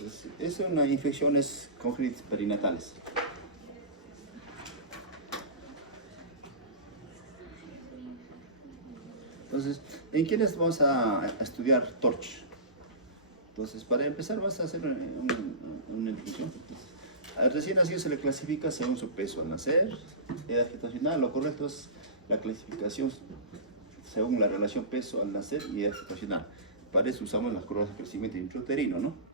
Entonces, es una infecciones congénitas perinatales. Entonces, ¿en quiénes vamos a estudiar TORCH? Entonces, para empezar, vas a hacer una introducción. Al recién nacido se le clasifica según su peso al nacer, edad gestacional. Lo correcto es la clasificación según la relación peso al nacer y edad gestacional. Para eso usamos las curvas de crecimiento intrauterino, ¿no?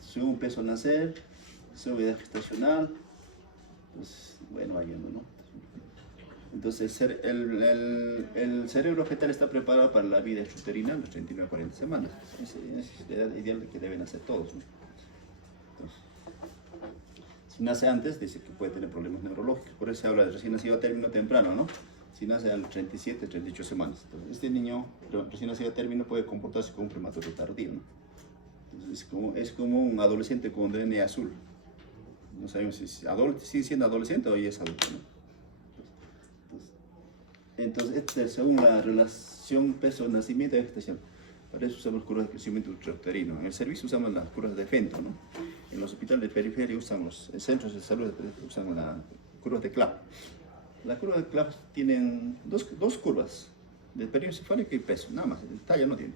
Según peso al nacer, según edad gestacional, pues bueno, vayendo, ¿no? Entonces, el cerebro fetal está preparado para la vida extrauterina a las 39 a 40 semanas. Esa es la edad ideal que deben hacer todos, ¿no? Entonces, si nace antes, dice que puede tener problemas neurológicos. Por eso se habla de recién nacido a término temprano, ¿no? Si nace a las 37, 38 semanas. Entonces, este niño recién nacido a término puede comportarse como un prematuro tardío, ¿no? Entonces, es como un adolescente con DNA azul. No sabemos si sigue siendo adolescente o ya es adulto, ¿no? Entonces, según la relación peso-nacimiento y gestación. Para eso usamos curvas de crecimiento intrauterino. En el servicio usamos las curvas de Fenton, ¿no? En los hospitales de periferia usamos, en centros de salud usamos las curvas de Clapp. Las curvas de Clapp tienen dos curvas, de perímetro cefálico y peso, nada más, talla no tiene.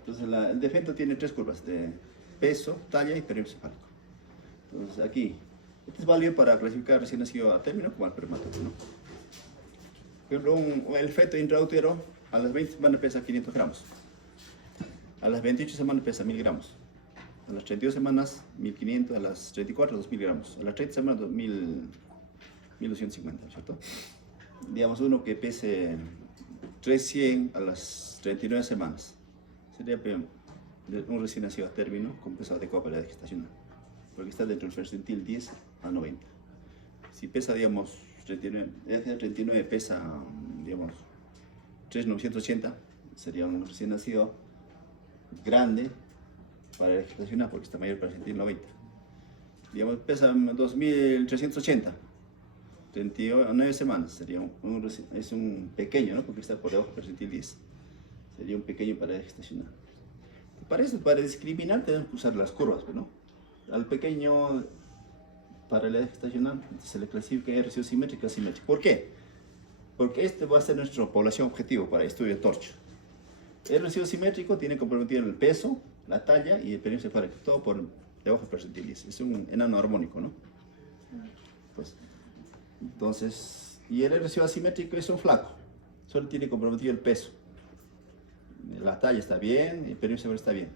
Entonces, el de Fenton tiene tres curvas, de peso, talla y perímetro cefálico. Entonces, aquí, este es válido para clasificar recién nacido a término como al prematuro, ¿no? Por ejemplo, el feto intraútero a las 20 semanas pesa 500 gramos. A las 28 semanas pesa 1000 gramos. A las 32 semanas 1500, a las 34 2000 gramos. A las 30 semanas 1250, ¿cierto? Digamos uno que pese 300 a las 39 semanas. Sería un recién nacido a término con peso adecuado para la edad gestacional. Porque está dentro del percentil 10 a 90. Si pesa, digamos, 39 pesa, digamos, 3,980, sería un recién nacido grande para la gestacional porque está mayor para el percentil 90. Digamos, pesa 2,380, 39 semanas, sería es un pequeño, ¿no? Porque está por debajo del percentil 10. Sería un pequeño para la gestacional. Para discriminar tenemos que usar las curvas, ¿no? Al pequeño, para la edad gestacional, se le clasifica RCO simétrico y asimétrico. ¿Por qué? Porque este va a ser nuestra población objetivo para el estudio de TORCH. El RCO simétrico tiene comprometido el peso, la talla y el perímetro cefálico, todo por debajo del percentil 10. Es un enano armónico, ¿no? Pues, entonces, y el RCO asimétrico es un flaco, solo tiene comprometido el peso. La talla está bien, el perímetro cefálico está bien.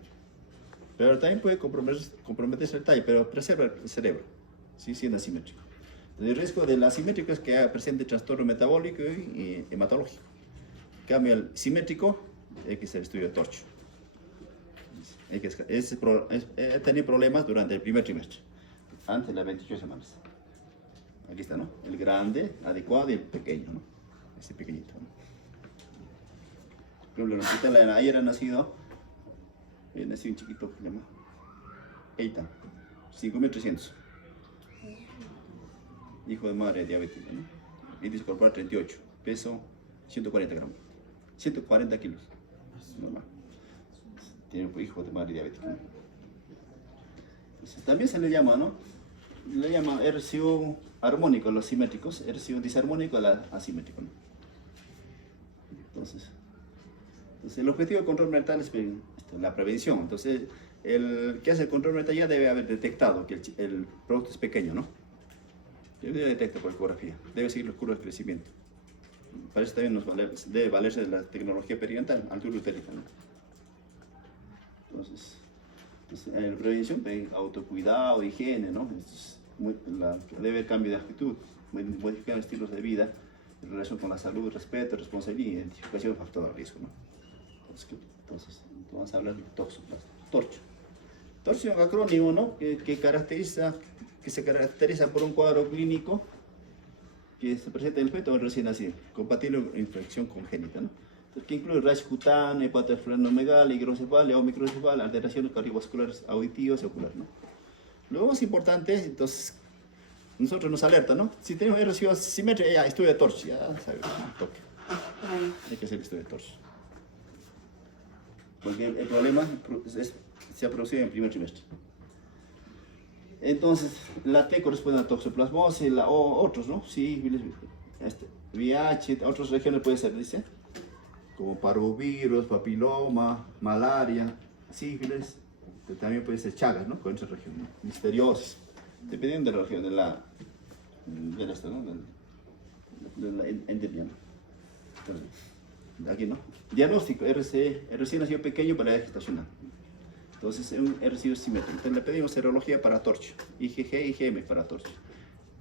Pero también puede comprometerse el talla, pero preserva el cerebro. Sí, siendo asimétrico. El riesgo del asimétrico es que presente trastorno metabólico y hematológico. En cambio, el simétrico, hay que hacer estudio de TORCH. He tenido problemas durante el primer trimestre, antes de las 28 semanas. Aquí está, ¿no? El grande, adecuado y el pequeño, ¿no? Ese pequeñito, ¿no? Por ejemplo, en el hospital ayer ha nacido un chiquito que se llama Eitan, 5.300. Hijo de madre diabética, ¿no? Índice corporal 38, peso 140 gramos, 140 kilos, es normal. Tiene un hijo de madre diabética, ¿no? Entonces, también se le llama, ¿no? Le llama RCO armónico a los simétricos, RCO disarmónico a la asimétrico, ¿no? Entonces, el objetivo del control mental es la prevención. Entonces, el que hace el control mental ya debe haber detectado que el producto es pequeño, ¿no? Debe detectar por ecografía, debe seguir los curvas de crecimiento. Para eso también debe valerse de la tecnología perinatal, altura uterina, ¿no? Entonces, en la prevención, autocuidado, higiene, ¿no? Debe haber cambio de actitud, modificar estilos de vida en relación con la salud, respeto, responsabilidad y identificación de factores de riesgo, ¿no? Entonces, vamos a hablar de toxoplasma, TORCH. TORCH es un acrónimo, ¿no? que se caracteriza por un cuadro clínico que se presenta en el feto o recién nacido, compatible con infección congénita, ¿no? Entonces, que incluye rash cutáneo, hepatosplenomegalia, hidrocefalia o microcefalia, alteraciones cardiovasculares auditivas y oculares, ¿no? Lo más importante, entonces, nosotros nos alerta, ¿no? Si tenemos RCO asimétrico, ya estudio de TORCH, ya sabes, toque. Hay que hacer el estudio de TORCH. porque el problema se ha producido en el primer trimestre. Entonces, la T corresponde a toxoplasmosis, la O otros, ¿no? Sí, VIH, otras regiones puede ser, dice, como parvovirus, papiloma, malaria, sífilis, que también puede ser Chagas, ¿no? Con esa región, ¿no? Listeriosis, dependiendo de la región, de la ¿no? De la endemia, ¿no? Entonces, aquí, ¿no? Diagnóstico, recién nacido pequeño para edad gestacional. Entonces, es un RCU simétrico. Entonces, le pedimos serología para torcho, IgG, IgM para torcho.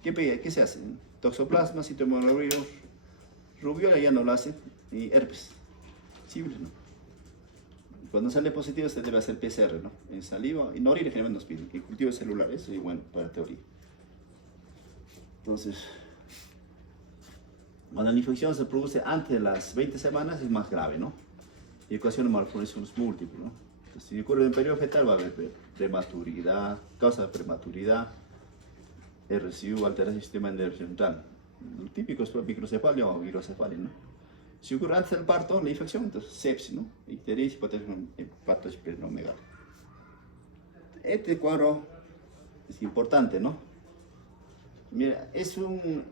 ¿Qué se hace? Toxoplasma, citomegalovirus, rubiola ya no lo hace, y herpes. Sífilis, ¿no? Cuando sale positivo se debe hacer PCR, ¿no? En saliva, en orina generalmente nos piden, y cultivos celulares, y bueno, para teoría. Entonces, cuando la infección se produce antes de las 20 semanas es más grave, ¿no? Y ocasiona malformaciones múltiples, ¿no? Entonces, si ocurre en el periodo fetal va a haber prematuridad, causa de prematuridad, RCU, alteración del sistema nervioso central. Lo típico es microcefalia o hidrocefalia, ¿no? Si ocurre antes del parto, la infección, entonces sepsis, ¿no? Ictericia, hepatosplenomegalia. Este cuadro es importante, ¿no? Mira, es un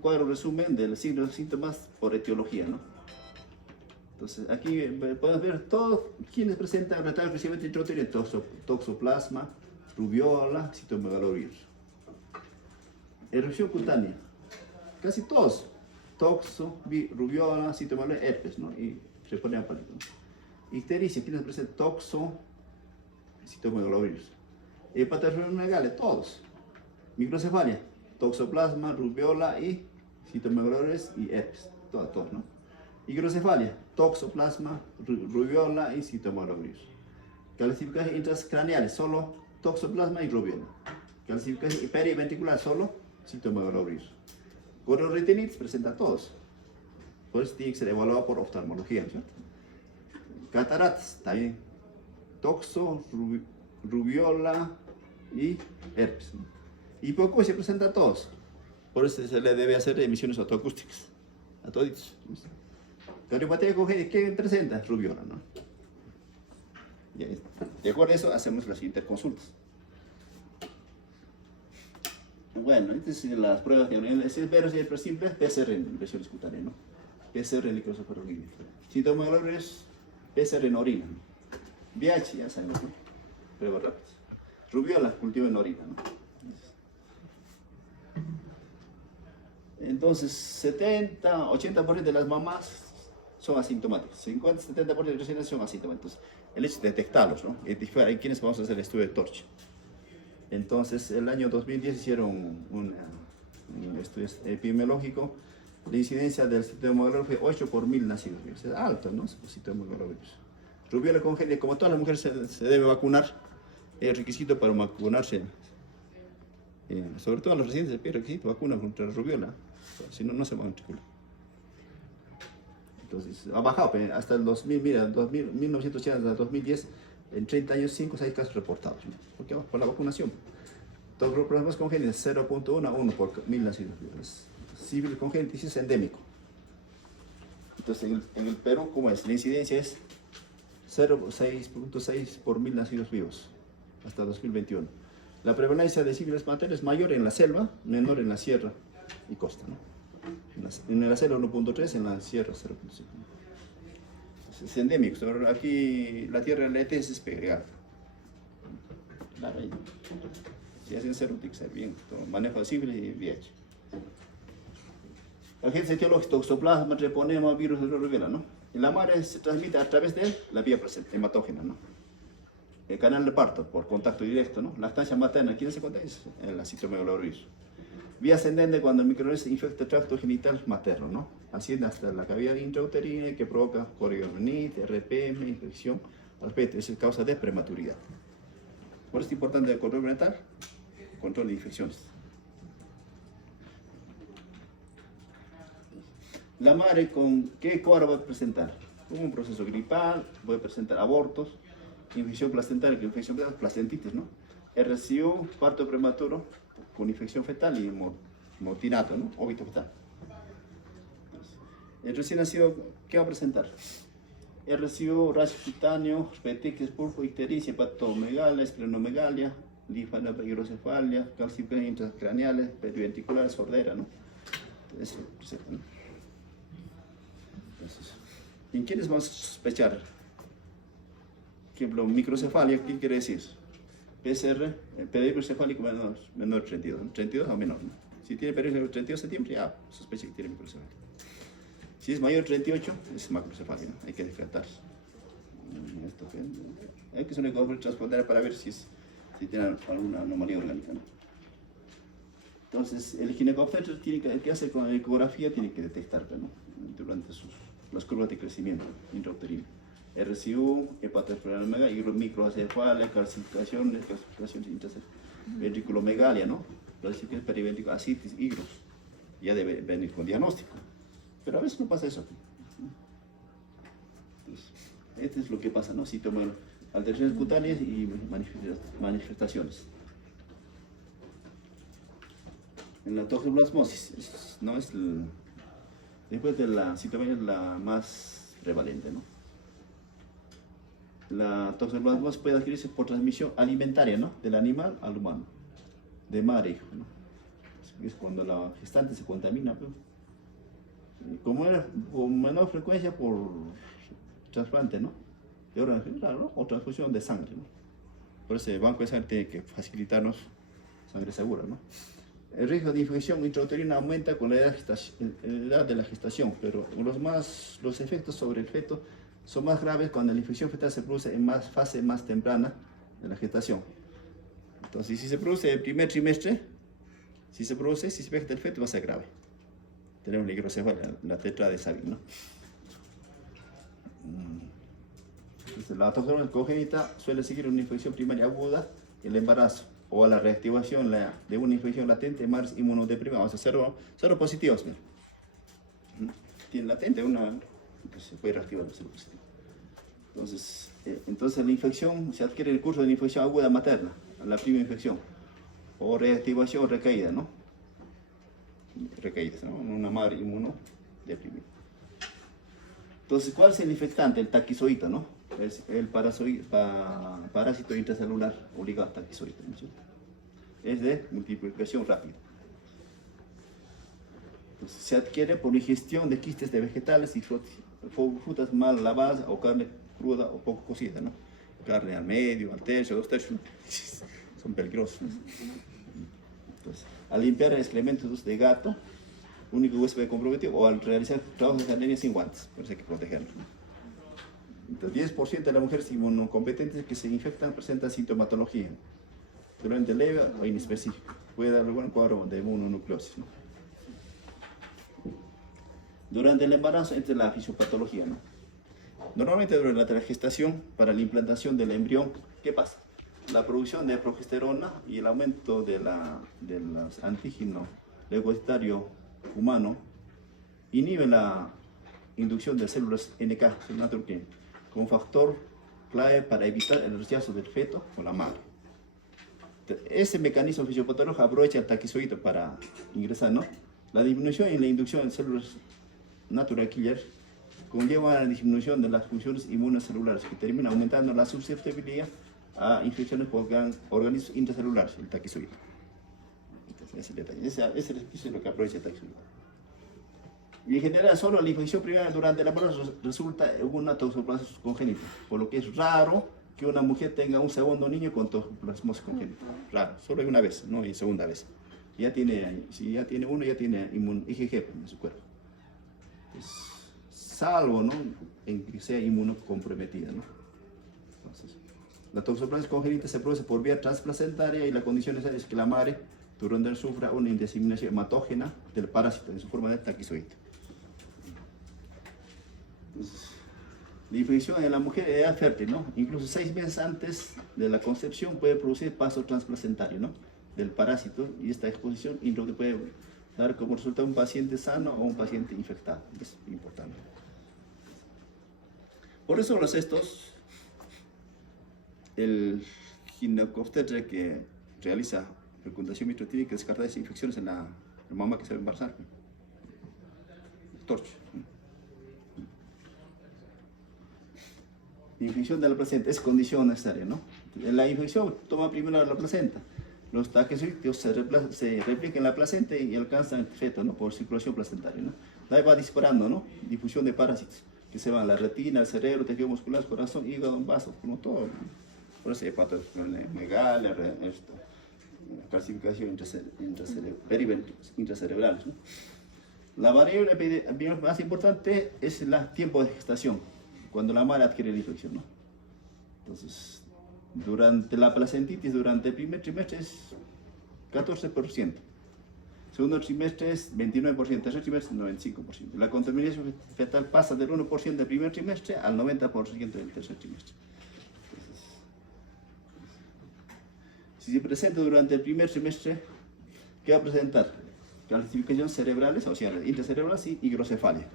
cuadro resumen del signo de síntomas por etiología, ¿no? Entonces, aquí podemos ver todos quienes presentan retraso crecimiento intrauterino, toxoplasma, rubiola, citomegalovirus. Erupción cutánea, casi todos, rubiola, citomegalovirus, herpes, ¿no? Y se pone a palito, ¿no? Ictericia, quienes presentan citomegalovirus. Hepatosplenomegalia, todos. Microcefalia, toxoplasma, rubiola y citomegalovirus y herpes, todos, ¿no? Hidrocefalia, toxoplasma, rubiola y citomegalovirus. Calcificaciones intracraneales, solo toxoplasma y rubiola. Calcificación periventricular, solo citomegalovirus. Chorioretinitis presenta a todos. Por eso tiene que ser evaluado por oftalmología, ¿cierto? Cataratas, también. Toxo, rubiola y herpes, ¿no? Hipoacusia presenta a todos. Por eso se le debe hacer emisiones autoacústicas. A toditos. Cardiopatía congénita, ¿qué presenta? Rubiola, ¿no? De acuerdo a eso, hacemos las interconsultas. Bueno, estas son las pruebas de es ver si es simple, PCR en lesiones cutáneas, ¿no? PCR en licosoforoguía. Citomegalovirus, PCR en orina, ¿no? VIH, ya sabemos, ¿no? Pruebas rápidas. Rubiola, cultivo en orina, ¿no? Entonces, 70-80% de las mamás son asintomáticas, 50-70% de recién son asintomáticos. El hecho de detectarlos, ¿no? Identificar a quienes vamos a hacer el estudio de Torch. Entonces, el año 2010 hicieron un estudio epidemiológico. La incidencia del citomegalovirus fue 8 por 1000 nacidos. Es alto, ¿no? Citomegalovirus. Rubiola congénita, como todas las mujeres se debe vacunar, es requisito para vacunarse. Sobre todo a los residentes de pie, requisito vacuna contra la rubiola. Si no, no se matricula. Entonces, ha bajado hasta el 2000, mira, 1980 hasta el 2010, en 30 años, 5 o 6 casos reportados, ¿no? Porque vamos por la vacunación. Todos los problemas congénitos, 0.1 a 1 por 1000 nacidos vivos. Sífilis congénita es endémico. Entonces, en el Perú, ¿cómo es? La incidencia es 0.6 por 1000 nacidos vivos hasta 2021. La prevalencia de sífilis materna es mayor en la selva, menor en la sierra y costa, ¿no? En la selva 1.3, en la sierra 0.5. Es endémico. Aquí la tierra de la ETS es pegada. Claro, ahí. Si hacen cero, tiene que ser bien. Manejo de sífilis y VIH. Agentes etiológicos, toxoplasma, treponema, virus de la rubiola, ¿no? En la madre se transmite a través de la vía hematógena, ¿no? El canal de parto por contacto directo, ¿no? Lactancia materna, ¿quién se contagia? La citomegalovirus. Vía ascendente cuando el microorganismo infecta el tracto genital materno, ¿no? Asciende hasta la cavidad intrauterina que provoca corionitis, RPM, infección al feto. Es causa de prematuridad. Por eso es importante el control prenatal, control de infecciones. La madre con qué cuadro va a presentar? Como un proceso gripal, puede presentar abortos, infección placentaria, infección fetal, placentitis, ¿no? RCU, parto prematuro, con infección fetal y motinato, ¿no? Óbito fetal. El recién nacido, ¿qué va a presentar? RCO, rash cutáneo, petequias, pulpo, ictericia, hepatomegalia, esplenomegalia, linfanopatía, hidrocefalia, calcificaciones intracraneales, periventriculares, sordera, ¿no? Eso, ¿no? Entonces, ¿en quiénes vamos a sospechar? Por ejemplo, microcefalia, ¿qué quiere decir? PCR, el perímetro cefálico menor de 32, ¿no? 32 o menor, ¿no? Si tiene perímetro de 32 centímetros, ya sospecha que tiene microcefalia. Si es mayor de 38, es macrocefalia, ¿no? Hay que descartar. Hay que hacer una ecografía transpondera para ver si tiene alguna anomalía orgánica, ¿no? Entonces, el ginecobstetra el que hace con la ecografía tiene que detectar, ¿no? Durante las curvas de crecimiento intrauterino. RCU, hepatoesplenomegalia, microcefalia, calcificaciones ventriculomegalia, ¿no? Calcificaciones periventriculares, ascitis, higros. Ya debe venir con diagnóstico. Pero a veces no pasa eso. Entonces, esto es lo que pasa, ¿no? Si toman alteraciones cutáneas y manifestaciones. En la toxoplasmosis, ¿no? Después de la citomeglia es la más prevalente, ¿no? La toxoplasmosis puede adquirirse por transmisión alimentaria, ¿no? Del animal al humano, de madre, ¿no? Es cuando la gestante se contamina, ¿no? Como era con menor frecuencia por trasplante, ¿no? De órgano general, ¿no? O transfusión de sangre, ¿no? Por eso el banco de sangre tiene que facilitarnos sangre segura, ¿no? El riesgo de infección intrauterina aumenta con la edad de la gestación, pero los efectos sobre el feto son más graves cuando la infección fetal se produce en fase más temprana de la gestación. Entonces, si se produce el primer trimestre, si se infecta el feto, va a ser grave. Tenemos la hidrocefalia, la tetra de Sabin, ¿no? Entonces, la toxoplasmosis congénita suele seguir una infección primaria aguda, el embarazo, o a la reactivación de una infección latente, madres inmunodeprimadas, o sea, cero positivos. ¿No? Tiene latente pues se puede reactivar el cero positivo. Entonces la infección se adquiere en el curso de la infección aguda materna, la primera infección, o reactivación o recaída, ¿no? Recaídas, ¿no? Una madre inmunodeprimida. Entonces, ¿cuál es el infectante? El taquizoíta, ¿no? Es el parásito intracelular obligado, taquizoíta, ¿no? Es de multiplicación rápida. Entonces, se adquiere por ingestión de quistes de vegetales y frutas mal lavadas o carne cruda o poco cocida, ¿no? Carne al medio, al tercio, 2/3, son peligrosos, ¿no? Entonces, al limpiar excrementos de gato, único huésped comprometido, o al realizar trabajos de jardinería sin guantes, por eso hay que protegerlo. Entonces, 10% de las mujeres inmunocompetentes que se infectan presentan sintomatología, durante leve o inespecífica. Puede dar algún cuadro de mononucleosis, ¿no? Durante el embarazo entra la fisiopatología, ¿no? Normalmente durante la gestación, para la implantación del embrión, ¿qué pasa? La producción de progesterona y el aumento de los antígenos leucocitario humano inhibe la inducción de células NK, como factor clave para evitar el rechazo del feto o la madre. Ese mecanismo fisiopatológico aprovecha el taquizoide para ingresar, ¿no? La disminución y la inducción de células natural killer conlleva a la disminución de las funciones inmunocelulares que termina aumentando la susceptibilidad a infecciones por organismos intracelulares, el taquizoide. Ese detalle, ese es lo que aprovecha el taquizoide. Y en general, solo la infección primaria durante el embarazo resulta en una toxoplasmosis congénita, por lo que es raro que una mujer tenga un segundo niño con toxoplasmosis congénita. Raro, solo una vez, no y segunda vez. Si ya tiene uno, ya tiene IgG en su cuerpo. Pues, salvo, ¿no?, en que sea inmunocomprometida, ¿no? Entonces, la toxoplasmosis congénita se produce por vía transplacentaria y la condición es que la madre durante sufra una diseminación hematógena del parásito en su forma de taquizoide. Entonces, la infección en la mujer de edad fértil, ¿no? Incluso 6 meses antes de la concepción puede producir paso transplacentario, ¿no?, del parásito, y esta exposición puede dar como resultado un paciente sano o un paciente infectado. Es importante. Por eso el ginecobstetra que realiza fecundación in vitro tiene que descartar esas infecciones en la mamá que se va a embarazar. Torch. infección de la placenta es condición necesaria, ¿no? La infección toma primero la placenta. Los taquiosos se replican en la placenta y alcanzan el feto, ¿no? Por circulación placentaria, ¿no? Ahí va disparando, ¿no? Difusión de parásitos que se van a la retina, al cerebro, tejido muscular, corazón, hígado, vaso, como todo, ¿no? Por eso hepatomegalia, calcificación intracerebral, ¿no? La variable epidemiológica más importante es el tiempo de gestación, cuando la madre adquiere la infección, ¿no? Entonces, durante la placentitis, durante el primer trimestre es 14%, segundo trimestre es 29%, tercer trimestre 95%. La contaminación fetal pasa del 1% del primer trimestre al 90% del tercer trimestre. Entonces, si se presenta durante el primer trimestre, ¿qué va a presentar? Calcificaciones cerebrales, o sea, intracerebrales y hidrocefalia.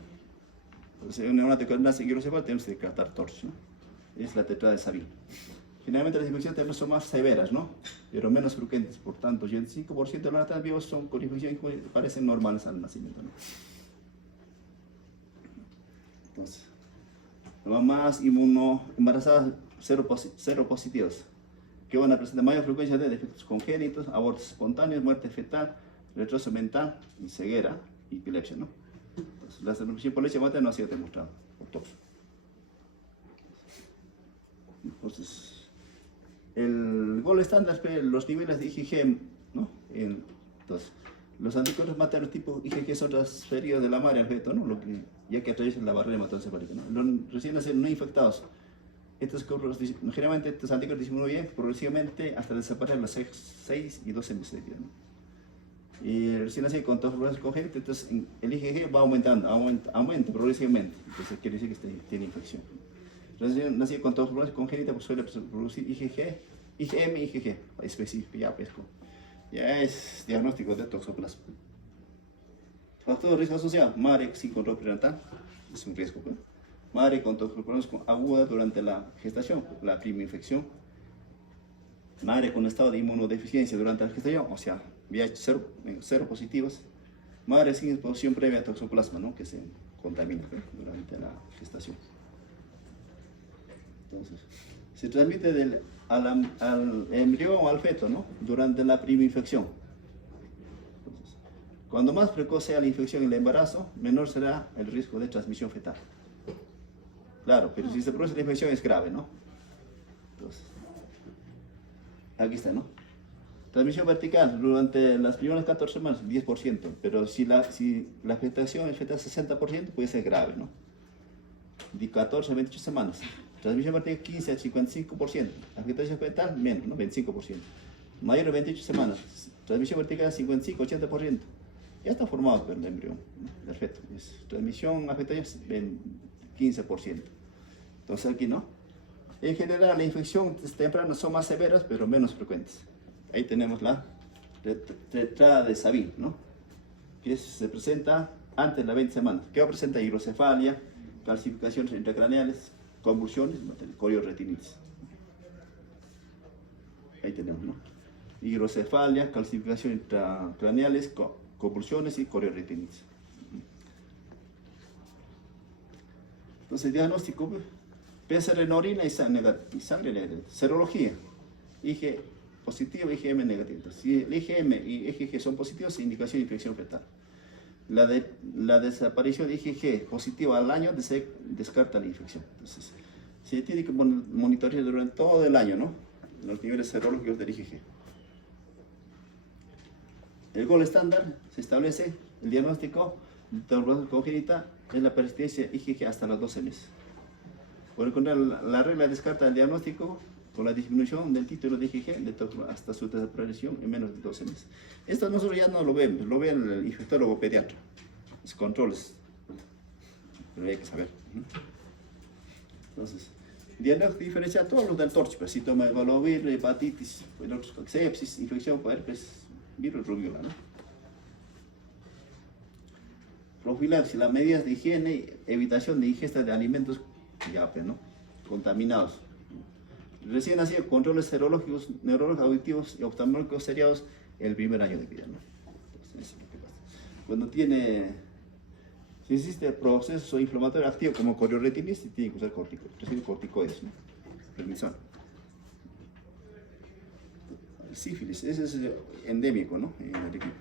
Entonces, en un neonato que nace hidrocefalia tenemos que descartar TORCH, ¿no? Es la tetrada de Sabin. Generalmente las infecciones también son más severas, ¿no? Pero menos frecuentes, por tanto, 85% de los neonatos vivos son con infecciones que parecen normales al nacimiento, ¿no? Entonces, mamás embarazadas cero positivos, que van a presentar mayor frecuencia de defectos congénitos, abortos espontáneos, muerte fetal, retroceso mental y ceguera y epilepsia, ¿no? Entonces, la transmisión por leche materna no ha sido demostrada por todos. Entonces, el gol estándar es los niveles de IgG, ¿no? Entonces, los anticuerpos maternos tipo IgG son transferidos de la madre al feto, ¿no? Ya que atraviesan la barrera hematoencefálica, ¿no? Los recién nacidos no infectados, generalmente estos anticuerpos disminuyen progresivamente hasta desaparecer a los 6 y 12 meses de vida, ¿no? Y recién nacido con tuberculosis congénita, entonces el IgG va aumentando, aumenta progresivamente, entonces quiere decir que tiene infección. Recién nacido con tuberculosis congénita pues suele producir IgM y IgG específico, ya es diagnóstico de toxoplasma. Factor de riesgo asociado: madre sin control prenatal, es un riesgo, ¿no? Madre con tuberculosis aguda durante la gestación, la prima infección. Madre con estado de inmunodeficiencia durante la gestación, o sea, VIH cero positivos. Madre sin exposición previa a toxoplasma, ¿no? Que se contamina, ¿no? Durante la gestación. Entonces, se transmite al embrión o al feto, ¿no? Durante la prima infección. Entonces, cuando más precoz sea la infección en el embarazo, menor será el riesgo de transmisión fetal. Claro, pero si se produce la infección es grave, ¿no? Entonces, aquí está, ¿no? Transmisión vertical durante las primeras 14 semanas, 10%, pero si la afectación es fetal 60%, puede ser grave, ¿no? De 14 a 28 semanas. Transmisión vertical 15 a 55%, afectación fetal menos, ¿no? 25%. Mayor de 28 semanas, transmisión vertical 55 a 80%. Ya está formado el embrión, ¿no? El feto. Transmisión afectación 15%. Entonces aquí, ¿no? En general, las infecciones tempranas son más severas, pero menos frecuentes. Ahí tenemos la tetrada de Sabin, ¿no? Que se presenta antes de las 20 semanas. ¿Qué va a presentar? Hidrocefalia, calcificaciones intracraneales, convulsiones, corioretinitis. Ahí tenemos, ¿no? Hidrocefalia, calcificaciones intracraneales, convulsiones y corioretinitis. Entonces, diagnóstico: PCR en orina y sangre negativa. Serología: Ig positivo, IgM negativo. Si el IgM y IgG son positivos, indicación de infección fetal. La desaparición de IgG positiva al año se descarta la infección. Entonces, se tiene que monitorear durante todo el año, ¿no? Los niveles serológicos del IgG. El gol estándar se establece el diagnóstico de tuberculosis congénita es la persistencia IgG hasta los 12 meses. Por el contrario, la regla descarta el diagnóstico con la disminución del título de IgG hasta su desaparición en menos de 12 meses. Esto nosotros ya no lo vemos, lo ve el infectólogo pediatra. Los controles, pero hay que saber. Entonces, diagnóstico diferencial todos los del TORCH, pues, citomegalovirus, hepatitis, sepsis, infección por herpes, virus, rubiola, ¿no? Profilaxis: las medidas de higiene y evitación de ingesta de alimentos ¿no? contaminados. Recién nacido, controles serológicos, neurológicos, auditivos y oftalmológicos seriados el primer año de vida, ¿no? Entonces, eso es lo que pasa. Cuando tiene Si existe proceso inflamatorio activo como corioretinitis, tiene que usar corticoides, ¿no? Prednisona. Sífilis, ese es endémico, ¿no? En Arequipa.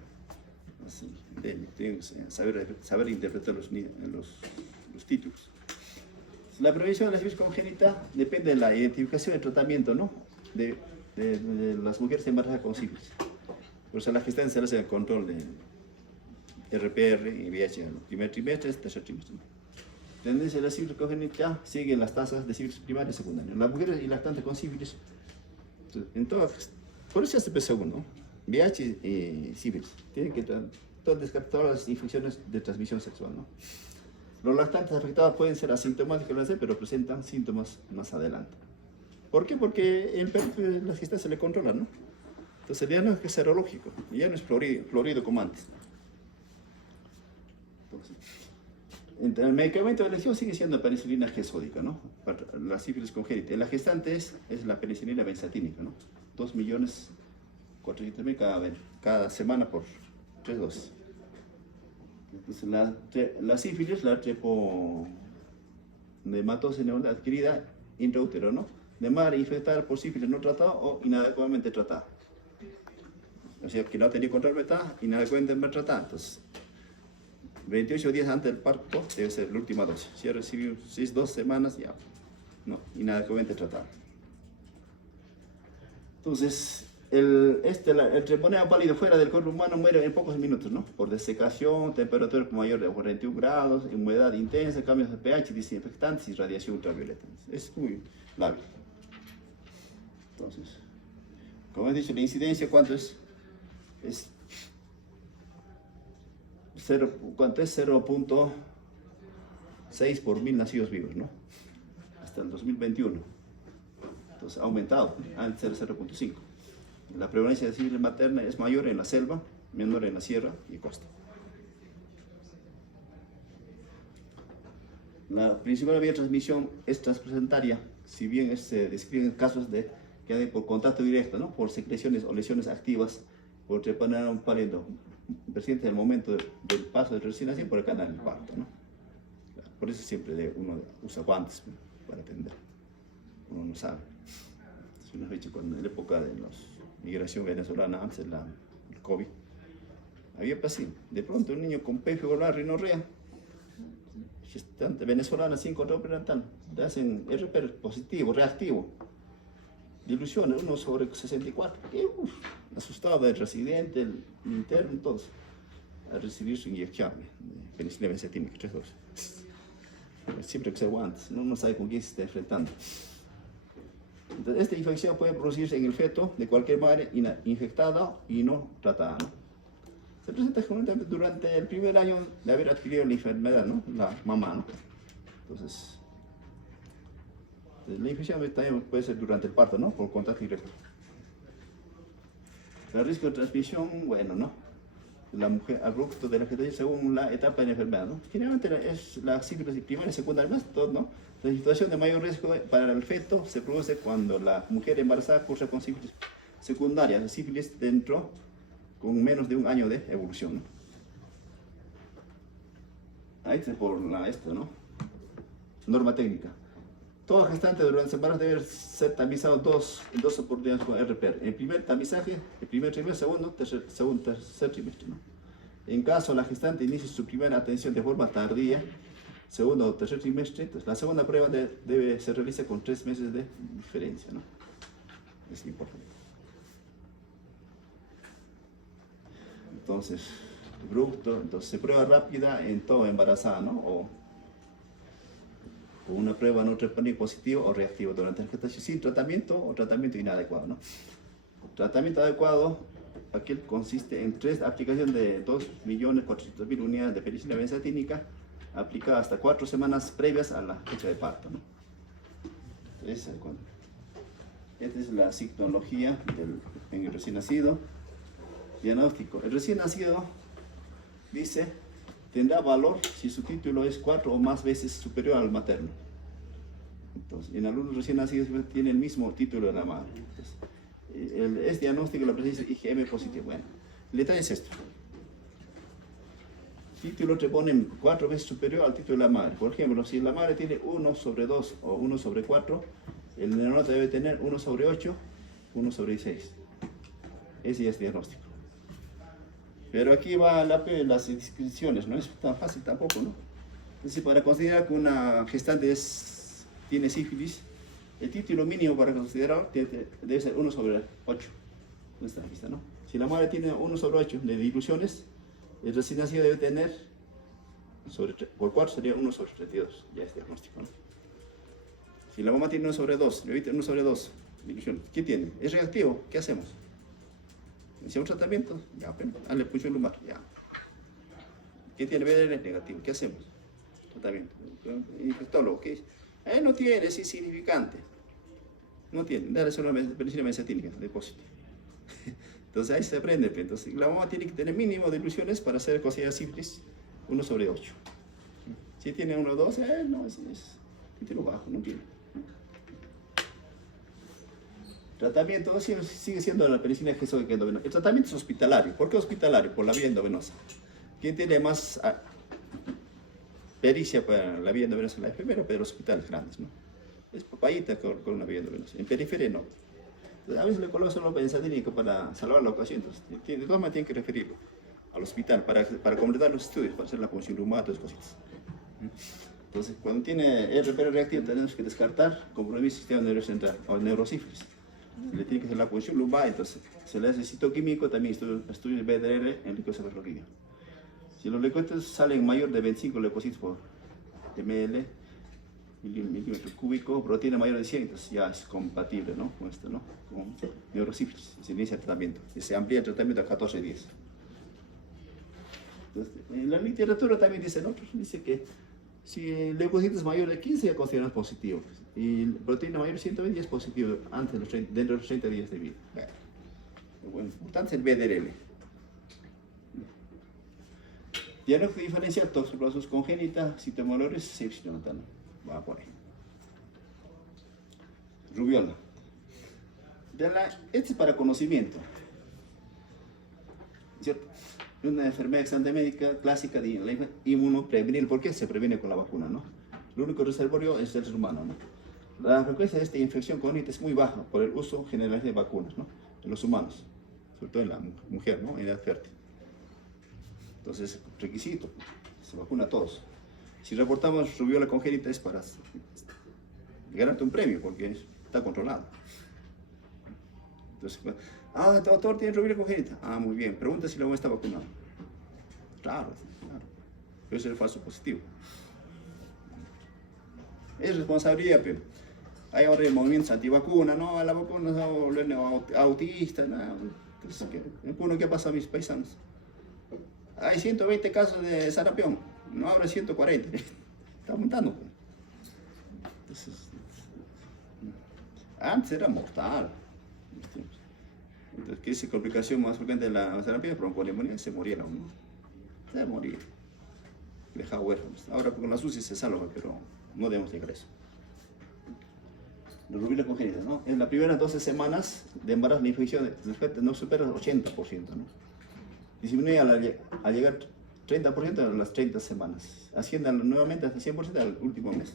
Así, endémico. Tienen que saber interpretar los títulos. La prevención de la sífilis congénita depende de la identificación y tratamiento, ¿no? de las mujeres embarazadas con sífilis. Por eso la gestación se hace el control de RPR y VIH en el primer trimestre, tercer trimestre. Tendencia de la sífilis congénita siguen las tasas de sífilis primaria y secundaria. Las mujeres y lactantes con sífilis, en todas, por eso es PSU, ¿no? VIH y sífilis. Tienen que descartar todas las infecciones de transmisión sexual, ¿no? Los lactantes afectados pueden ser asintomáticos, pero presentan síntomas más adelante. ¿Por qué? Porque el las gestaciones se le controlan, ¿no? Entonces ya no es serológico, ya no es florido como antes. Entonces, el medicamento de elección sigue siendo penicilina G sódica, ¿no? Para la sífilis congénita. La gestante es la penicilina benzatínica, ¿no? 2.400.000 cada semana por 3 dosis. Entonces, la sífilis, la treponematosis neonatal adquirida intraútero, ¿no? De madre infectada por sífilis no tratada o inadecuadamente tratada. O sea, que no tenía control beta, inadecuadamente tratada. Entonces, 28 días antes del parto debe ser la última dosis. Si ha recibido 2 semanas, ya, no, inadecuadamente tratada. Entonces, el treponema pálido fuera del cuerpo humano muere en pocos minutos, ¿no? Por desecación, temperatura mayor de 41 grados, humedad intensa, cambios de pH, desinfectantes y radiación ultravioleta. Es muy lábil. Entonces, como he dicho, la incidencia, ¿cuánto es? Es 0.6 por 1000 nacidos vivos, ¿no? Hasta el 2021. Entonces, ha aumentado, antes era 0.5. La prevalencia de sífilis materna es mayor en la selva, menor en la sierra y costa. La principal vía de transmisión es transplacentaria, si bien se describen casos que hay por contacto directo, ¿no? Por secreciones o lesiones activas, por treponema pálido presente en el momento del paso del recién nacido por el canal del parto, ¿no? Por eso siempre uno usa guantes para atender. Uno no sabe. Es una fecha en la época de la migración venezolana, antes del COVID, había pasado. De pronto un niño con PFO o rinorrea, gestante venezolana sin control prenatal, le hacen RPR positivo, reactivo, diluciones, 1/64. Asustado el residente, el interno, todos, a recibir su inyección de penicilina benzatínica, 3 dosis. Siempre que se aguanta, no sabe con quién se está enfrentando. Entonces, esta infección puede producirse en el feto de cualquier madre infectada y no tratada, ¿no? Se presenta generalmente durante el primer año de haber adquirido la enfermedad, ¿no? La mamá, ¿no? Entonces, la infección también puede ser durante el parto, ¿no? Por contacto directo. El riesgo de transmisión, bueno, ¿no? La mujer abrupto de la gestación según la etapa de la enfermedad, ¿no? Generalmente es la sífilis primaria y secundaria, más todo, ¿no? La situación de mayor riesgo para el feto se produce cuando la mujer embarazada cursa con sífilis secundaria, la sífilis dentro con menos de un año de evolución, ¿no? Ahí está por ¿no? Norma técnica. Todo gestante durante su embarazo debe ser tamizado dos oportunidades con RPR. El primer tamizaje, el primer trimestre, tercer trimestre, ¿no? En caso la gestante inicie su primera atención de forma tardía, segundo o tercer trimestre, entonces la segunda prueba se realiza con 3 meses de diferencia, ¿no? Es importante. Entonces, se prueba rápida en todo embarazada, ¿no? O con una prueba no treponema positivo o reactivo durante la gestación sin tratamiento o tratamiento inadecuado, ¿no? Tratamiento adecuado, aquí consiste en 3 aplicaciones de 2.400.000 unidades de penicilina benzatínica aplicada hasta 4 semanas previas a la fecha de parto, ¿no? Esta es la signología en el recién nacido. Diagnóstico. El recién nacido dice tendrá valor si su título es 4 o más veces superior al materno. Entonces, en algunos recién nacidos tiene el mismo título de la madre. Entonces, es diagnóstico, la presencia de IgM positivo. Bueno, el detalle es esto. título te ponen 4 veces superior al título de la madre. Por ejemplo, si la madre tiene 1/2 o 1/4, el neonato debe tener 1/8, 1/16. Ese ya es diagnóstico. Pero aquí va las inscripciones, no es tan fácil tampoco, ¿no? Entonces, para considerar que una gestante tiene sífilis, el título mínimo para considerar debe ser 1/8. Nuestra lista, ¿no? Si la madre tiene 1/8 de diluciones, el recién nacido debe tener, por 4 sería 1/32, ya es diagnóstico, ¿no? Si la mamá tiene 1/2, le evita 1/2 dilución, ¿qué tiene? ¿Es reactivo? ¿Qué hacemos? ¿Iniciamos tratamiento? Ya, bueno, hazle punción lumbar, ya. ¿Qué tiene? BDR negativo, ¿qué hacemos? Tratamiento. Infectólogo, ¿qué dice? No tiene, es insignificante. No tiene, dale solo penicilina mesatínica, depósito. Entonces ahí se aprende. Entonces la mamá tiene que tener mínimo de diluciones para hacer considerar sífilis 1/8. Si tiene 1/2, no, es título bajo, no tiene. Tratamiento sigue siendo la penicilina gestólica endovenosa. El tratamiento es hospitalario. ¿Por qué hospitalario? Por la vía endovenosa. ¿Quién tiene más pericia para la vía endovenosa? La enfermera, pero los hospitales grandes, ¿no? Es papayita con una vía endovenosa. En periferia no. Entonces, a veces le colocan solo benzatínico para salvar la ocasión. Entonces, de todas maneras tienen que referirlo al hospital para completar los estudios, para hacer la punción lumbar, todas esas cositas. Entonces, cuando tiene RPR reactivo, tenemos que descartar compromiso del sistema nervioso central o neurosífilis. Le tiene que hacer la punción lumbar, entonces se le hace citoquímico, también estudio de BDR en leucocefalorraquídeo. Si los leucocitos salen mayor de 25 leucocitos por ml, milímetro cúbico, proteína mayor de 100, entonces ya es compatible, ¿no? Con esto, ¿no? Con neurosífilis. Se inicia el tratamiento y se amplía el tratamiento a 14 días. Entonces, en la literatura también dice que si leucocitos mayor de 15 ya consideramos positivo. Y proteína mayor de 120 es positivo dentro de los 30 días de vida. Bueno, importante es el BDRL. Diagnóstico diferencial, toxoplasmosis congénita, citomolores, sepsis neonatal. Va a poner. Rubiola. Este es para conocimiento. ¿Cierto? Una enfermedad exante médica clásica de la inmunoprevenir. ¿Por qué se previene con la vacuna, no? El único reservorio es el ser humano, ¿no? La frecuencia de esta infección congénita es muy baja por el uso general de vacunas, ¿no? En los humanos, sobre todo en la mujer, ¿no? En edad fértil. Entonces, requisito, se vacuna a todos. Si reportamos rubiola congénita es para ganarte un premio, porque está controlado. Entonces, el doctor tiene rubiola congénita. Muy bien, pregunta si la mamá está vacunada. Claro. Pero es el falso positivo. Es responsabilidad, pero hay ahora movimientos antivacuna, no, la vacuna es autista, no. Entonces, ¿qué pasa a mis paisanos? Hay 120 casos de sarampión, no habrá 140. Está aumentando. Entonces, antes era mortal. Entonces, ¿qué es la complicación más frecuente de la sarampión? Bronconeumonía, se moría la uno. Se moría. Deja huérfanos. Ahora con las UCI se salva, pero no debemos llegar a eso. La rubiola congénita, ¿no? En las primeras 12 semanas de embarazo la infección no supera el 80%, ¿no? Disminuye al llegar 30% en las 30 semanas. Asciende nuevamente hasta 100% al último mes.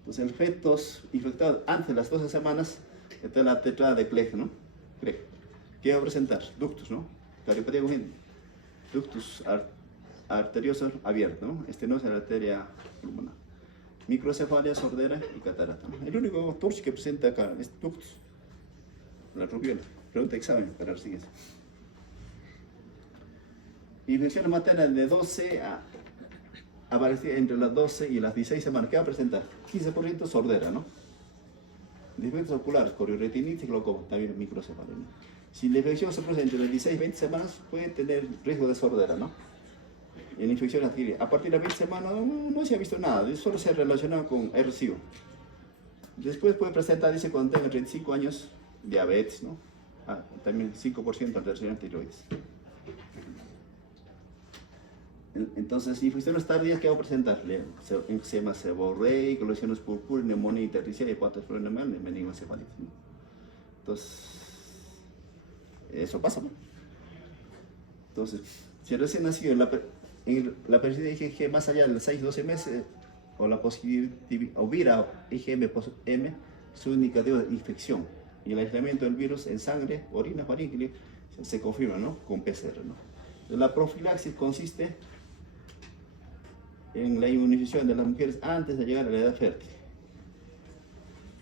Entonces, el fetos infectado antes de las 12 semanas está la tetrada de Clegg, ¿no? Clegg. ¿Qué va a presentar? Ductus, ¿no? Cardiopatía congénita. Ductus arterioso abierto, ¿no? Estenosis de la arteria pulmonar. Microcefalia, sordera y catarata, ¿no? El único TURS que presenta acá es ductus. La rubiola. Pregunta de examen para la siguiente. Infección materna de 12 aparece entre las 12 y las 16 semanas. ¿Qué va a presentar? 15% sordera, ¿no? Defectos oculares, corioretinitis, glaucoma, también microcefalia, ¿no? Si la infección se produce entre las 16 y 20 semanas, puede tener riesgo de sordera, ¿no? En infección adquirida. A partir de las 20 semanas no se ha visto nada, solo se ha relacionado con RCO. Después puede presentar, dice, cuando tenga 35 años, diabetes, ¿no? También 5% alteración de tiroides. Entonces, infecciones tardías, ¿qué va a presentar? Eczema seborreico, lesiones purpúreas, neumonía intersticial, hepatosplenomegalia, meningoencefalitis, ¿no? Entonces, eso pasa, ¿no? Entonces, si recién nacido en la presencia de IgG más allá de los 6-12 meses, o la posibilidad hubiera IgM es un indicador de infección. Y el aislamiento del virus en sangre, orina, faríngea, se confirma, ¿no?, con PCR, ¿no? La profilaxis consiste en la inmunización de las mujeres antes de llegar a la edad fértil,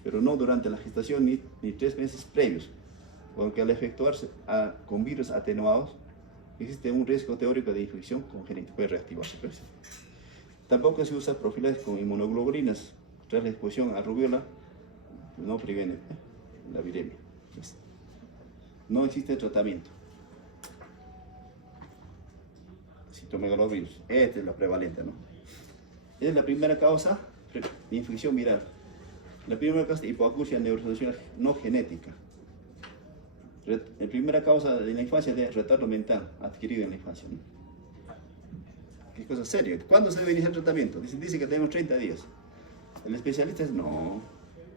pero no durante la gestación ni 3 meses previos, porque al efectuarse con virus atenuados, existe un riesgo teórico de infección congénita, puede reactivarse. Tampoco se usa profilaxis con inmunoglobulinas. Tras la exposición a rubiola, no previene la viremia. No existe tratamiento. Citomegalovirus, esta es la prevalente, ¿no? Es la primera causa de infección viral. La primera causa de hipoacusia neurosensorial no genética. La primera causa de la infancia de retardo mental adquirido en la infancia, ¿no? Qué cosa seria. ¿Cuándo se debe iniciar el tratamiento? Dice que tenemos 30 días. El especialista dice, no,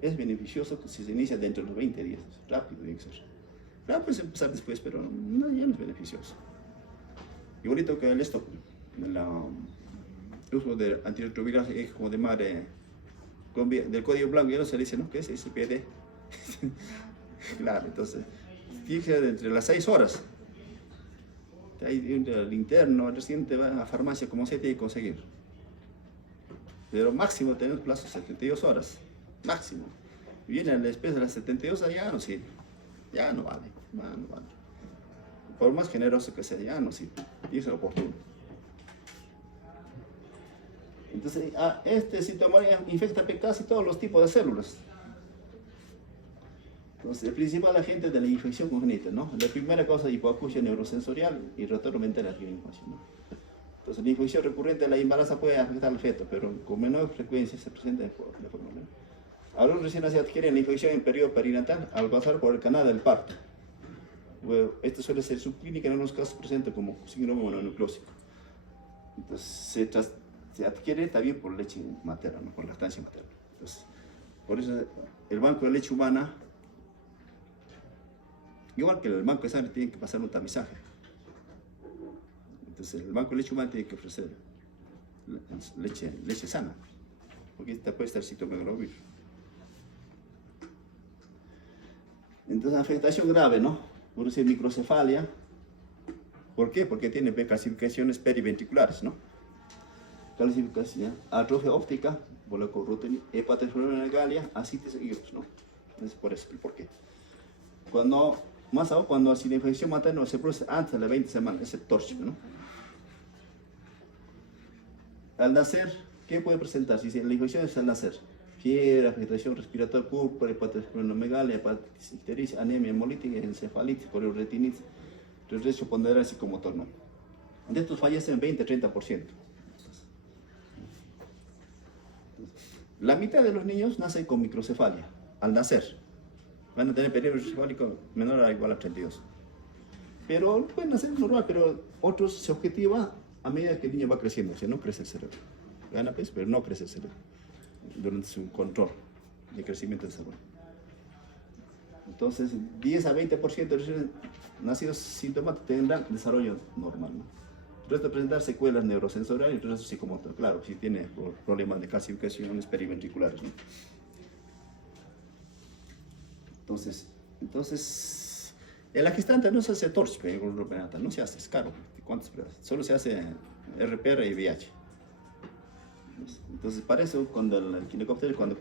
es beneficioso si se inicia dentro de los 20 días. Rápido tiene que ser. Claro, puedes empezar después, pero no, ya no es beneficioso. Igualito que el uso de antirretroviral es como de madre del código blanco, ya no se le dice, ¿no? ¿Qué es SPD? Claro, entonces, fíjate, entre las 6 horas. El interno, el residente va a la farmacia como se tiene que conseguir. Pero máximo tenemos plazo de 72 horas. Máximo. Viene después de las 72 ya no sirve. Ya no vale. Ya no vale. Por más generoso que sea, ya no sirve. Y eso es oportuno. Entonces, este síntoma infecta casi todos los tipos de células. Entonces, el principal agente de la infección congénita, ¿no? La primera causa de hipoacusia neurosensorial y retardo mental en la infancia, ¿no? Entonces, la infección recurrente de la embarazo puede afectar al feto, pero con menor frecuencia se presenta de forma menor. Ahora, recién nacido adquiere la infección en periodo perinatal al pasar por el canal del parto. Bueno, esto suele ser subclínica, en algunos casos presenta como síndrome mononucleósico. Entonces, se adquiere también por leche materna, ¿no? Por lactancia materna. Entonces, por eso, el banco de leche humana, igual que el banco de sangre, tiene que pasar un tamizaje. Entonces, el banco de leche humana tiene que ofrecer leche sana, porque esta puede estar citomegalovirus. Entonces, afectación grave, ¿no? Por decir microcefalia. ¿Por qué? Porque tiene calcificaciones periventriculares, ¿no? Calcificación, atrofia óptica, bolocorrutina, hepatosplenomegalia, ascitis y otros, ¿no? Es por eso, ¿por qué? Más aún cuando la infección materna se produce antes de las 20 semanas, es el torcho, ¿no? Al nacer, ¿qué puede presentar? Si la infección es al nacer, fiebre, afectación respiratoria púrpura, hepatosplenomegalia, hepatitis ictericia, anemia hemolítica, encefalitis, coriretinitis, retraso ponderal psicomotor, ¿no? De estos fallecen 20-30%. La mitad de los niños nacen con microcefalia, al nacer. Van a tener periodo cefálico menor o igual a 32. Pero pueden nacer normal, pero otros se objetiva a medida que el niño va creciendo, o sea, no crece el cerebro. Gana peso, pero no crece el cerebro durante su control de crecimiento del cerebro. Entonces, 10 a 20% de los nacidos sintomáticos tendrán desarrollo normal, ¿no? El resto de presentar secuelas neurosensoriales y el resto psicomotor. Claro, si tiene problemas de calcificaciones periventriculares, ¿no? Entonces, en la gestante no se hace TORCH, no se hace, es caro. ¿Cuántas pruebas? Solo se hace RPR y VIH. Entonces, para eso, cuando el ginecóptero, cuando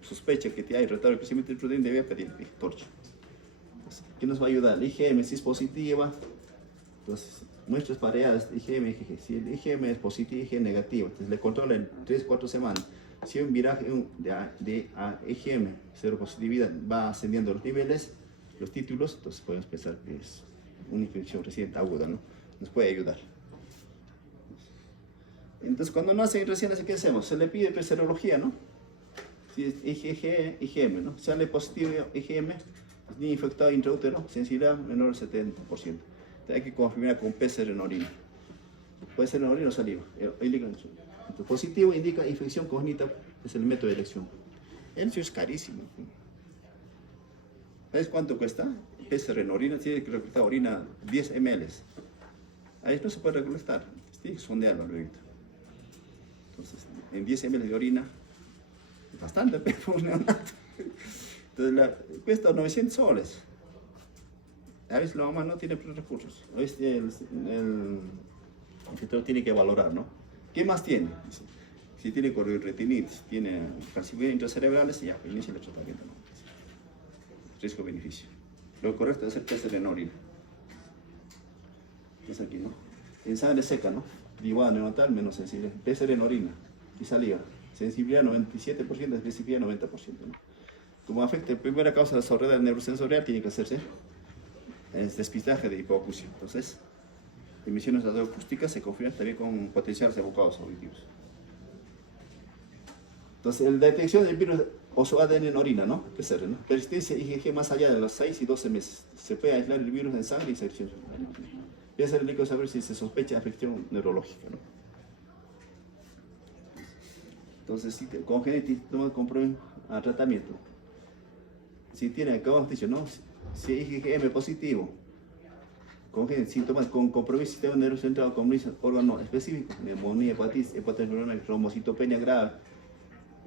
sospecha que hay retardo de crecimiento intrauterino, debe pedir TORCH. ¿Qué nos va a ayudar? La IgM, si es positiva, entonces, muestras pareadas de IgM y IgG. Si el IgM es positivo y IgG negativo, entonces le controla en 3-4 semanas. Si un viraje de IgM, cero positividad, va ascendiendo los niveles, los títulos, entonces podemos pensar que es una infección reciente aguda, ¿no? Nos puede ayudar. Entonces, cuando nace recién nace, ¿qué hacemos? Se le pide serología, ¿no? Si es IgG, IgM, ¿no? Sale positivo IgM, niño infectado intraútero, sensibilidad menor al 70%. Entonces, hay que confirmar con PCR en orina. Puede ser en orina o saliva. Entonces, positivo indica infección congénita, es el método de elección. Eso es carísimo. ¿Sabes cuánto cuesta? PCR en orina, tiene que recolectar orina 10 ml. Ahí no se puede recolectar. tiene que sondearlo luego. Entonces, en 10 ml de orina, bastante, pero un neonato. Entonces, cuesta 900 soles. A veces la mamá no tiene recursos. A veces el infector tiene que valorar, ¿no? ¿Qué más tiene? Si tiene chorioretinitis, tiene calcificaciones intracerebrales, ya, pues inicia el tratamiento, ¿no? Riesgo-beneficio. Lo correcto es hacer PCR en orina. Entonces aquí, ¿no? En sangre seca, ¿no? Igual neonatal menos sensible. PCR en orina y saliva. Sensibilidad 97%, especificidad 90%, ¿no? Como afecta, la primera causa de sobreda neurosensorial tiene que hacerse es despistaje de hipoacusia. Entonces, emisiones radioacústicas se confirman también con potenciales evocados auditivos. Entonces, la detección del virus o su ADN en orina, ¿no? PCR, ¿no? Persistencia IgG más allá de los 6 y 12 meses. Se puede aislar el virus en sangre y sección. Piensa el líquido saber si se sospecha de afección neurológica, ¿no? Entonces, si con genética no comprueben a tratamiento. Si tiene, como hemos dicho, ¿no? Si IgM positivo, con síntomas con compromiso del sistema nervioso central con órgano específico, neumonía, hepatitis, hepatosplenomegalia, trombocitopenia grave,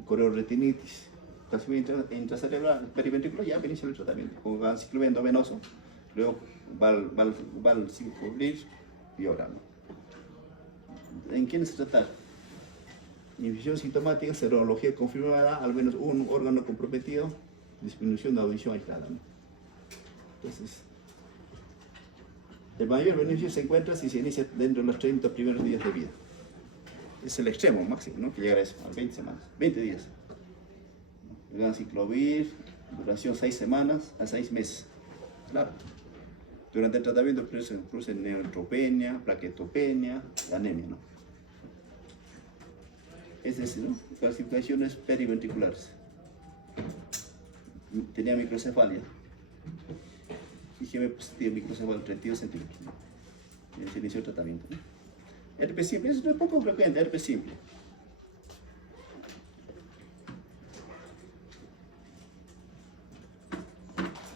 chorioretinitis, calcificación intracerebral, periventricular, ya inicia el tratamiento con ciclo endovenoso, luego valciclovir y oral. ¿En quiénes se trata? Infección sintomática, serología confirmada, al menos un órgano comprometido, disminución de audición aislada, ¿no? Entonces, el mayor beneficio se encuentra si se inicia dentro de los 30 primeros días de vida. Es el extremo máximo, ¿no? Que llegará a eso, a 20 semanas, 20 días. El ganciclovir, duración 6 semanas a 6 meses. Claro. Durante el tratamiento produce neutropenia, plaquetopenia, anemia, ¿no? Es decir, ¿no? Calcificaciones periventriculares. Tenía microcefalia. IgM positivo, microcefalia 32 centímetros. ¿No? Se inició el tratamiento, ¿no? Herpes simple, eso es poco frecuente, herpes simple.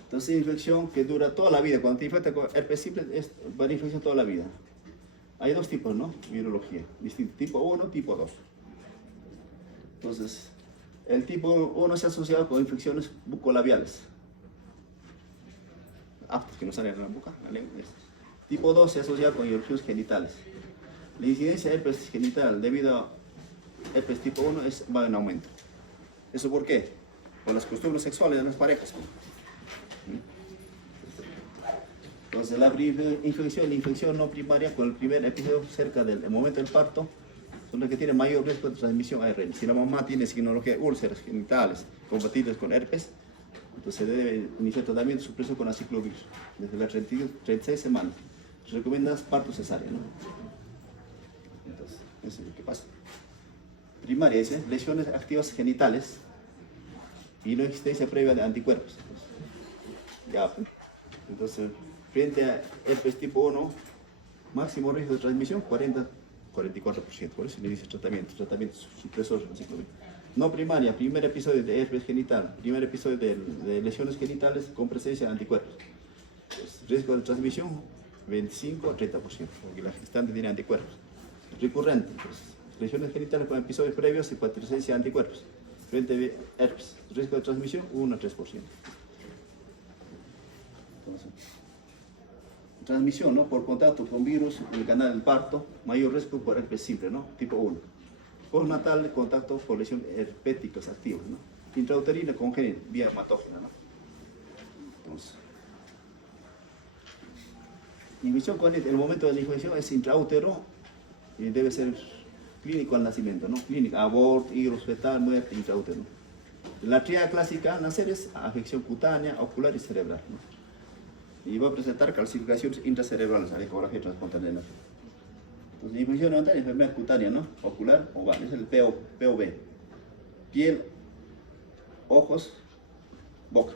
Entonces, infección que dura toda la vida. Cuando te infectas con herpes simple, es una infección toda la vida. Hay dos tipos, ¿no? Virología, distinto. Tipo 1, tipo 2. Entonces, el tipo 1 se ha asociado con infecciones bucolabiales. Aptos que no salen en la boca, la lengua. Tipo 2 se asocia con erupciones genitales. La incidencia de herpes genital debido a herpes tipo 1 va en aumento. ¿Eso por qué? Por las costumbres sexuales de las parejas. Entonces, la infección no primaria con el primer episodio cerca del momento del parto son las que tienen mayor riesgo de transmisión ARN. Si la mamá tiene signología de úlceras genitales compatibles con herpes, entonces se debe iniciar tratamiento supreso con aciclovir desde las 36 semanas. Se recomienda parto cesárea, ¿no? Entonces, eso es lo que pasa. Primaria dice lesiones activas genitales y no existencia previa de anticuerpos. Ya, entonces, frente a herpes tipo 1, máximo riesgo de transmisión 44%, por eso le dice tratamiento supresor, aciclovir. No primaria, primer episodio de herpes genital, primer episodio de lesiones genitales con presencia de anticuerpos. Pues, riesgo de transmisión 25 a 30%, porque la gestante tiene anticuerpos. Recurrente, pues, lesiones genitales con episodios previos y con presencia de anticuerpos. Frente a herpes, riesgo de transmisión 1 a 3%. Entonces, transmisión, ¿no? Por contacto con virus en el canal del parto, mayor riesgo por herpes simple, ¿no? Tipo 1. Postnatal, contacto por lesiones herpéticas activas, ¿no? Intrauterina congénita, vía hematógena, ¿no? Entonces, infección con el momento de la infección es intraútero y debe ser clínico al nacimiento, ¿no? Clínica, aborto, higos fetal, muerte, intraútero. La tríada clásica al nacer es afección cutánea, ocular y cerebral, ¿no? Y va a presentar calcificaciones intracerebrales a la ecografía transpontaneal. Entonces, infección neonatal, enfermedad cutánea, ¿no? Ocular, oval, es el POV. Piel, ojos, boca.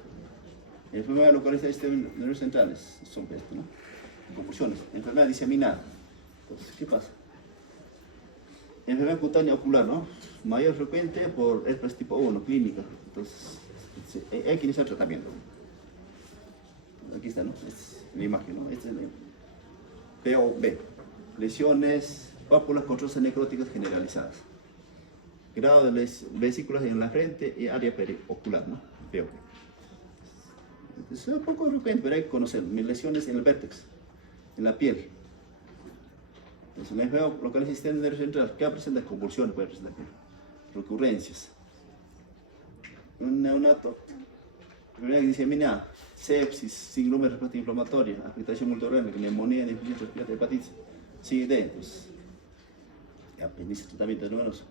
Enfermedad localizada de sistemas nerviosos centrales, son esto, ¿no? Confusiones. Enfermedad diseminada. Entonces, ¿qué pasa? Enfermedad cutánea ocular, ¿no? Mayor frecuente por herpes tipo 1, clínica. Entonces, hay que iniciar tratamiento. Aquí está, ¿no? Esta es la imagen, ¿no? Este es el POV. Lesiones pápulas con trozas necróticas generalizadas. Grado de vesículas en la frente y área periocular, ¿no? Veo. Es un poco frecuente, pero hay que conocer. Mis lesiones en el vértex, en la piel. Entonces, les veo locales del sistema nervioso central. ¿Qué presenta? Convulsiones, puede presentar recurrencias. Un neonato, primera glicemia, sepsis, síndrome de respuesta inflamatoria, afectación multiorgánica, neumonía, insuficiencia respiratoria, hepatitis. Sigue entonces. Ya, inicia tratamiento de nuevos.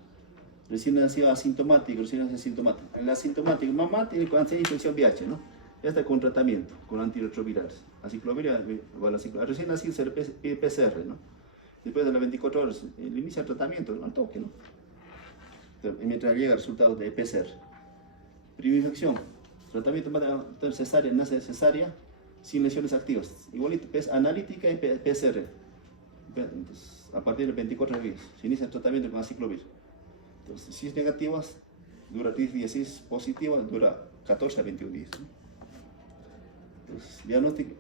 Recién nacido asintomático, El asintomático, mamá tiene infección VIH, ¿no? Ya está con tratamiento, con antirretrovirales. Aciclovir, recién nacido se le pide PCR, ¿no? Después de las 24 horas, inicia el tratamiento, al toque, ¿no? Mientras llega el resultado de PCR. Primoinfección, tratamiento de cesárea, nace de cesárea, sin lesiones activas. Igualito, analítica y PCR. Entonces, a partir de 24 días, se inicia el tratamiento con aciclovir. Entonces, si es negativa, dura 10 días, si es positiva, dura 14 a 21 días. ¿No? Entonces, diagnóstico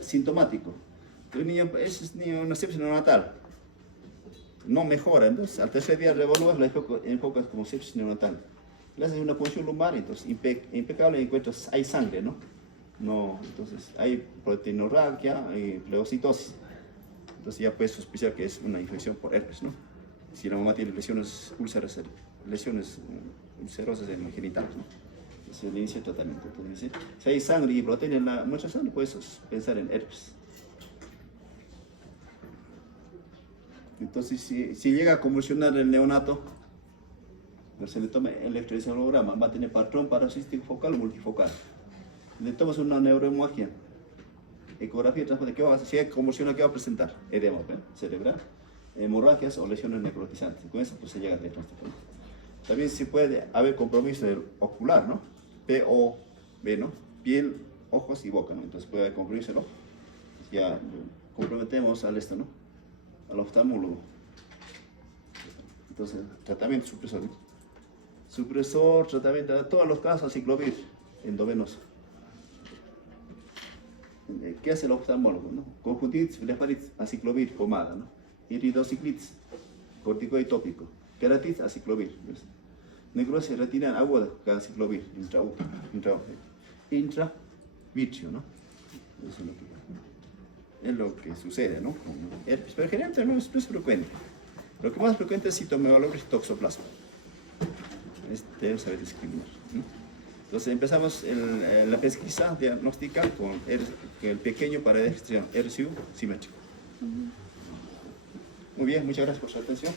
sintomático. El niño es una sepsis neonatal. No mejora, entonces al tercer día revolúas, la enfocas como sepsis neonatal. Le haces una punción lumbar, entonces impecable, encuentras, hay sangre, ¿no? Entonces hay proteinorragia y pleocitosis. Entonces ya puedes sospechar que es una infección por herpes, ¿no? Si la mamá tiene lesiones ulcerosas en los genitales, ¿no? Entonces le inicia el tratamiento. Entonces, si hay sangre y proteína en la muestra de sangre, puedes pensar en herpes. Entonces, si llega a convulsionar el neonato, se le toma el electroencefalograma, va a tener patrón parasístico focal o multifocal. Le tomas una neurohemorragia, ecografía, ¿qué va a hacer? Si hay convulsión, ¿qué va a presentar? Edema cerebral, hemorragias o lesiones necrotizantes. Con eso pues, se llega al diagnóstico, ¿no? También se puede haber compromiso ocular, ¿no? POV, ¿no? Piel, ojos y boca, ¿no? Entonces puede haber compromiso, ¿no? Ya comprometemos al ¿no? Al oftalmólogo. Entonces, tratamiento supresor, ¿no? Supresor, tratamiento de todos los casos, aciclovir, endovenoso. ¿Qué hace el oftalmólogo? ¿No? Conjuntivitis, blefaritis, aciclovir, pomada, ¿no? Iridociclitis, corticoide tópico. Queratitis, aciclovir. Necrosis retinal aguda, aciclovir, intravitrio, ¿no? Eso es lo que sucede, ¿no? Pero generalmente no es frecuente. Lo que más frecuente es citomegalovirus y toxoplasma. Debemos saber discriminar, ¿no? Entonces empezamos la pesquisa diagnóstica con el pequeño para RCU simétrico. Muy bien, muchas gracias por su atención.